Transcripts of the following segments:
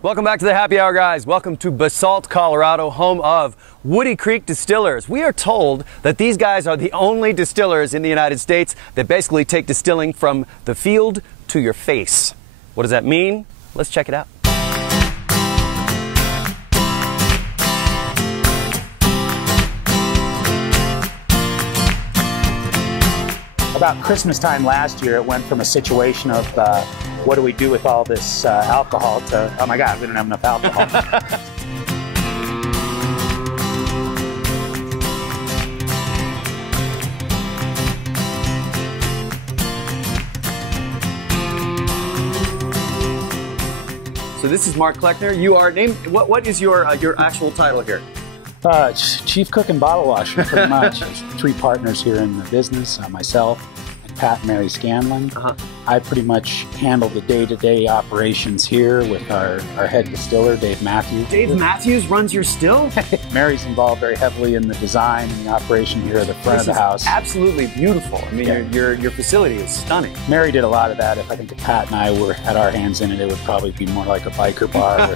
Welcome back to the Happy Hour, guys. Welcome to Basalt, Colorado, home of Woody Creek Distillers. We are told that these guys are the only distillers in the United States that basically take distilling from the field to your face. What does that mean? Let's check it out. About Christmas time last year, it went from a situation of what do we do with all this alcohol to, oh my God, we don't have enough alcohol. So this is Mark Kleckner. You are named, what is your actual title here? Chief cook and bottle washer, pretty much. There's 3 partners here in the business, myself and Pat and Mary Scanlon. I pretty much handle the day-to-day operations here with our head distiller, Dave Matthews. Dave Matthews runs your still? Mary's involved very heavily in the design and the operation here at the front of the house. Absolutely beautiful. I mean, your facility is stunning. Mary did a lot of that. If I think if Pat and I had our hands in it, it would probably be more like a biker bar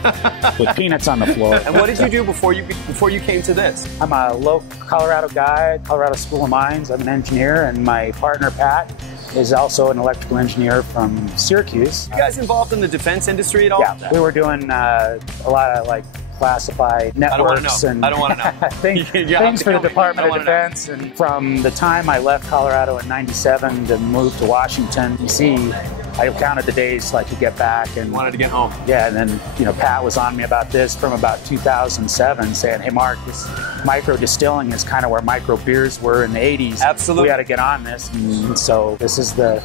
with peanuts on the floor. And what did you do before you came to this? I'm a local Colorado guy, Colorado School of Mines. I'm an engineer, and my partner Pat is also an electrical engineer from Syracuse. You guys involved in the defense industry at all? Yeah, we were doing a lot of like classified networks and I don't want to know. things for the Department of Defense. And from the time I left Colorado in '97 to move to Washington, D.C., I counted the days like to get back and wanted to get home. Yeah, and then Pat was on me about this from about 2007, saying, "Hey, Mark, this micro distilling is kind of where micro beers were in the '80s. Absolutely, we got to get on this." And so this is I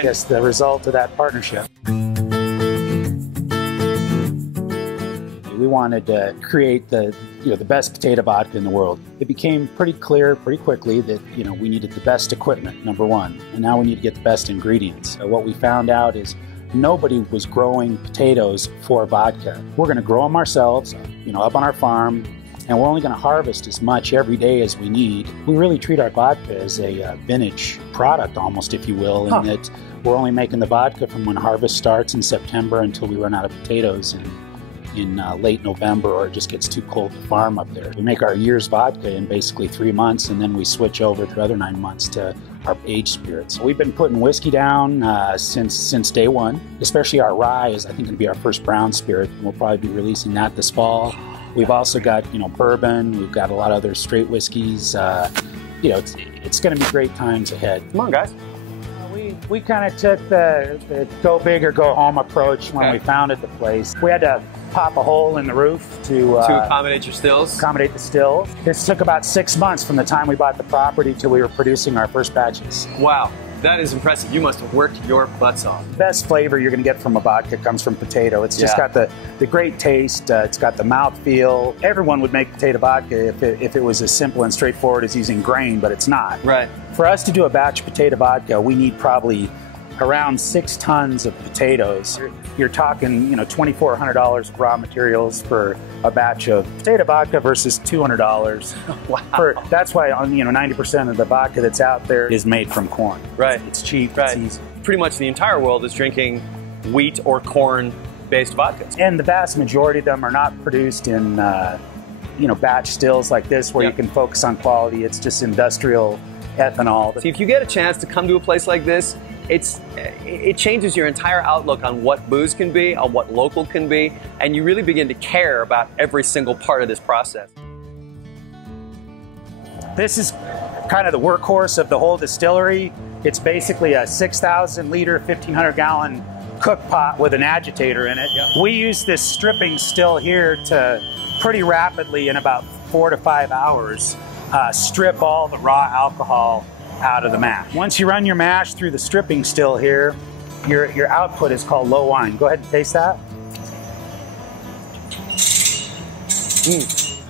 guess the result of that partnership. We wanted to create the best potato vodka in the world. It became pretty clear pretty quickly that we needed the best equipment, number one, and now we need to get the best ingredients. What we found out is nobody was growing potatoes for vodka. We're going to grow them ourselves, up on our farm, and we're only going to harvest as much every day as we need. We really treat our vodka as a vintage product, almost, if you will, in that we're only making the vodka from when harvest starts in September until we run out of potatoes in late November, or it just gets too cold to farm up there. We make our year's vodka in basically 3 months, and then we switch over the other 9 months to our aged spirits. We've been putting whiskey down since day one. Especially our rye is, I think, going to be our first brown spirit. We'll probably be releasing that this fall. We've also got bourbon. We've got a lot of other straight whiskeys. It's going to be great times ahead. Come on, guys. We kind of took the go big or go home approach when we founded the place. We had to pop a hole in the roof to accommodate your stills? Accommodate the stills. This took about 6 months from the time we bought the property till we were producing our first batches. Wow, that is impressive. You must have worked your butts off. The best flavor you're going to get from a vodka comes from potato. It's just got the great taste. It's got the mouthfeel. Everyone would make potato vodka if it was as simple and straightforward as using grain, but it's not. Right. For us to do a batch of potato vodka, we need probably around 6 tons of potatoes. You're talking, $2,400 of raw materials for a batch of potato vodka versus $200. Wow. That's why 90% of the vodka that's out there is made from corn. Right. It's cheap. Right. It's easy. Pretty much the entire world is drinking wheat or corn-based vodkas. And the vast majority of them are not produced in, batch stills like this where you can focus on quality. It's just industrial ethanol. See, if you get a chance to come to a place like this, it changes your entire outlook on what booze can be, on what local can be, and you really begin to care about every single part of this process. This is kind of the workhorse of the whole distillery. It's basically a 6,000 liter, 1,500 gallon cook pot with an agitator in it. Yep. We use this stripping still here to pretty rapidly, in about 4 to 5 hours, strip all the raw alcohol out of the mash. Once you run your mash through the stripping still here, your output is called low wine. Go ahead and taste that.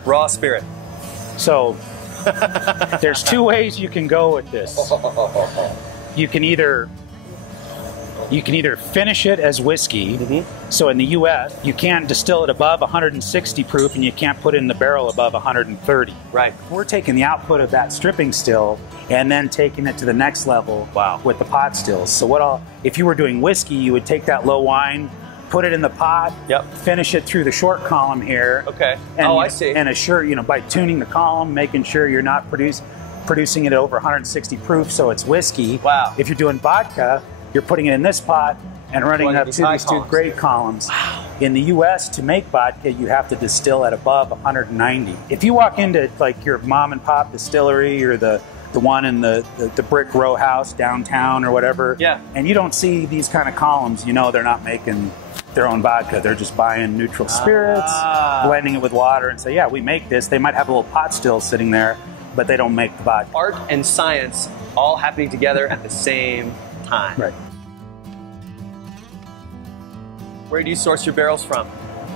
Raw spirit. So there's 2 ways you can go with this. You can either finish it as whiskey. So in the US, you can't distill it above 160 proof, and you can't put it in the barrel above 130. Right. We're taking the output of that stripping still and then taking it to the next level with the pot stills. So if you were doing whiskey, you would take that low wine, put it in the pot, finish it through the short column here. Okay. And, I see. And assure, by tuning the column, making sure you're not producing it over 160 proof so it's whiskey. Wow. If you're doing vodka, you're putting it in this pot and running up to these 2 grade columns. Wow. In the US, to make vodka, you have to distill at above 190. If you walk into like your mom and pop distillery or the one in the brick row house downtown or whatever, and you don't see these kind of columns, they're not making their own vodka. They're just buying neutral spirits, blending it with water, and say, yeah, we make this. They might have a little pot still sitting there, but they don't make the vodka. Art and science all happening together at the same time. Right. Where do you source your barrels from?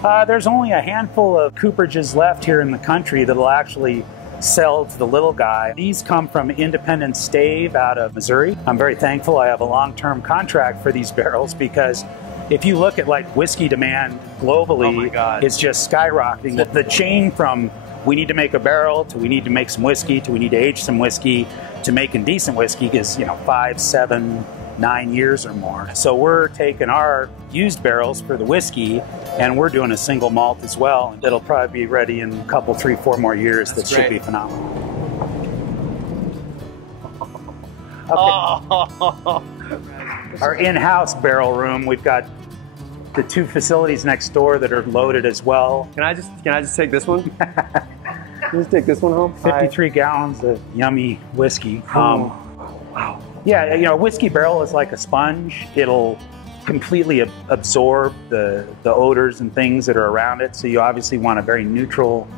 There's only a handful of cooperages left here in the country that'll actually sell to the little guy. These come from Independent Stave out of Missouri. I'm very thankful I have a long-term contract for these barrels, because if you look at like whiskey demand globally, it's just skyrocketing. The chain from we need to make a barrel to we need to make some whiskey to we need to age some whiskey to making decent whiskey is 5, 7, 9 years or more. So we're taking our used barrels for the whiskey and we're doing a single malt as well. And it'll probably be ready in a couple, 3, 4 more years. That should be phenomenal. Okay. Our in-house barrel room, we've got the 2 facilities next door that are loaded as well. Can I just take this one? Just take this one home. 53 gallons of yummy whiskey. Wow. Yeah, a whiskey barrel is like a sponge. It'll completely absorb the odors and things that are around it. So you obviously want a very neutral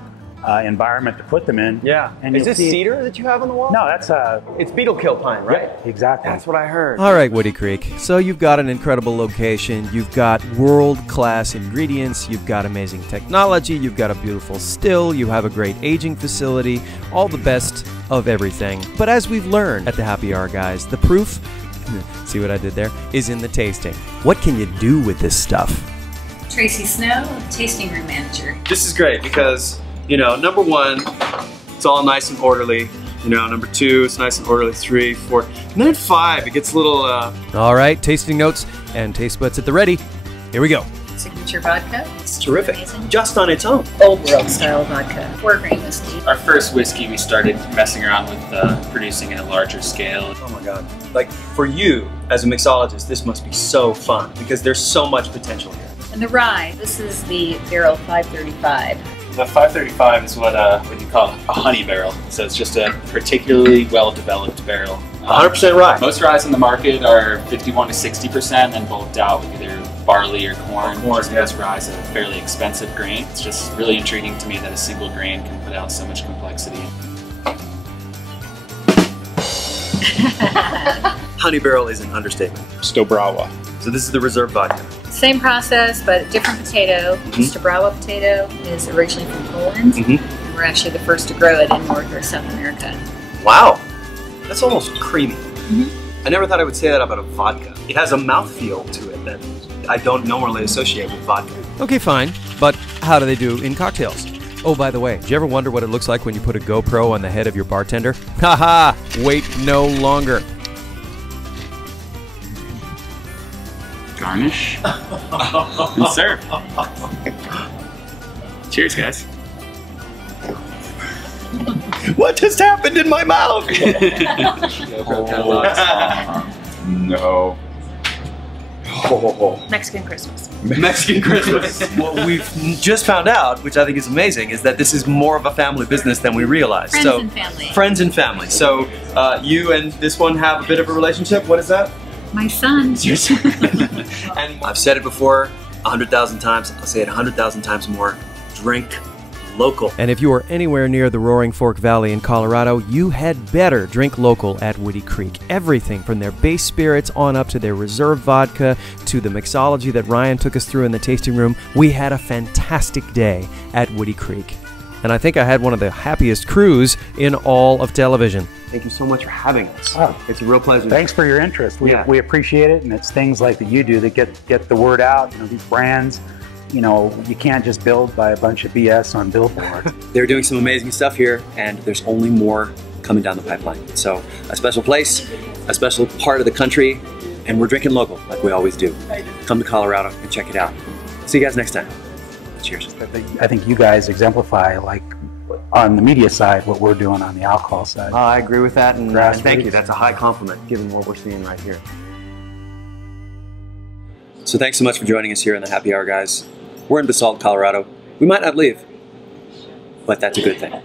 environment to put them in. Yeah. And is this cedar that you have on the wall? No, that's it's beetle kill pine, right? Yep, exactly. That's what I heard. All right, Woody Creek. So you've got an incredible location. You've got world-class ingredients. You've got amazing technology. You've got a beautiful still. You have a great aging facility. All the best of everything. But as we've learned at the Happy Hour, guys, the proof, see what I did there, is in the tasting. What can you do with this stuff? Tracy Snow, tasting room manager. This is great because, number 1, it's all nice and orderly. Number 2, it's nice and orderly. 3, 4, and then 5, it gets a little. All right, tasting notes and taste buds at the ready. Here we go. Signature vodka. It's terrific. Just on its own. Old world style vodka. 4-grain whiskey. Our first whiskey, we started messing around with producing at a larger scale. Oh my God. Like, for you as a mixologist, this must be so fun because there's so much potential here. And the rye, this is the barrel 535. The 535 is what you call a honey barrel. So it's just a particularly well-developed barrel. 100% rye. Most ryes in the market are 51 to 60% and bulked out with either barley or corn. Just because rye is a fairly expensive grain. It's just really intriguing to me that a single grain can put out so much complexity. Honey barrel is an understatement. Stobrawa. So this is the Reserve Vodka. Same process, but different potato. Stobrawa potato is originally from Poland. And we're actually the first to grow it in North or South America. Wow. That's almost creamy. I never thought I would say that about a vodka. It has a mouthfeel to it that I don't normally associate with vodka. Okay, fine. But how do they do in cocktails? Oh, by the way, do you ever wonder what it looks like when you put a GoPro on the head of your bartender? Haha! Wait no longer. Garnish. And serve. Cheers, guys. What just happened in my mouth? No. Mexican Christmas. Mexican Christmas. What we've just found out, which I think is amazing, is that this is more of a family business than we realized. Friends and family. Friends and family. So you and this one have a bit of a relationship. What is that? My son. It's your son. And I've said it before 100,000 times. I'll say it 100,000 times more. Drink local. And if you are anywhere near the Roaring Fork Valley in Colorado, you had better drink local at Woody Creek. Everything from their base spirits on up to their Reserve Vodka to the mixology that Ryan took us through in the tasting room. We had a fantastic day at Woody Creek. And I think I had one of the happiest crews in all of television. Thank you so much for having us. Oh, it's a real pleasure. Thanks for your interest. We appreciate it, and it's things like that you do that get the word out. These brands, you can't just build by a bunch of BS on billboards. They're doing some amazing stuff here, and there's only more coming down the pipeline. So a special place, a special part of the country, and we're drinking local like we always do. Come to Colorado and check it out. See you guys next time. Cheers. I think you guys exemplify, like, on the media side, what we're doing on the alcohol side. I agree with that, and Grassroots. thank you. That's a high compliment, given what we're seeing right here. So thanks so much for joining us here in the Happy Hour, guys. We're in Basalt, Colorado. We might not leave, but that's a good thing.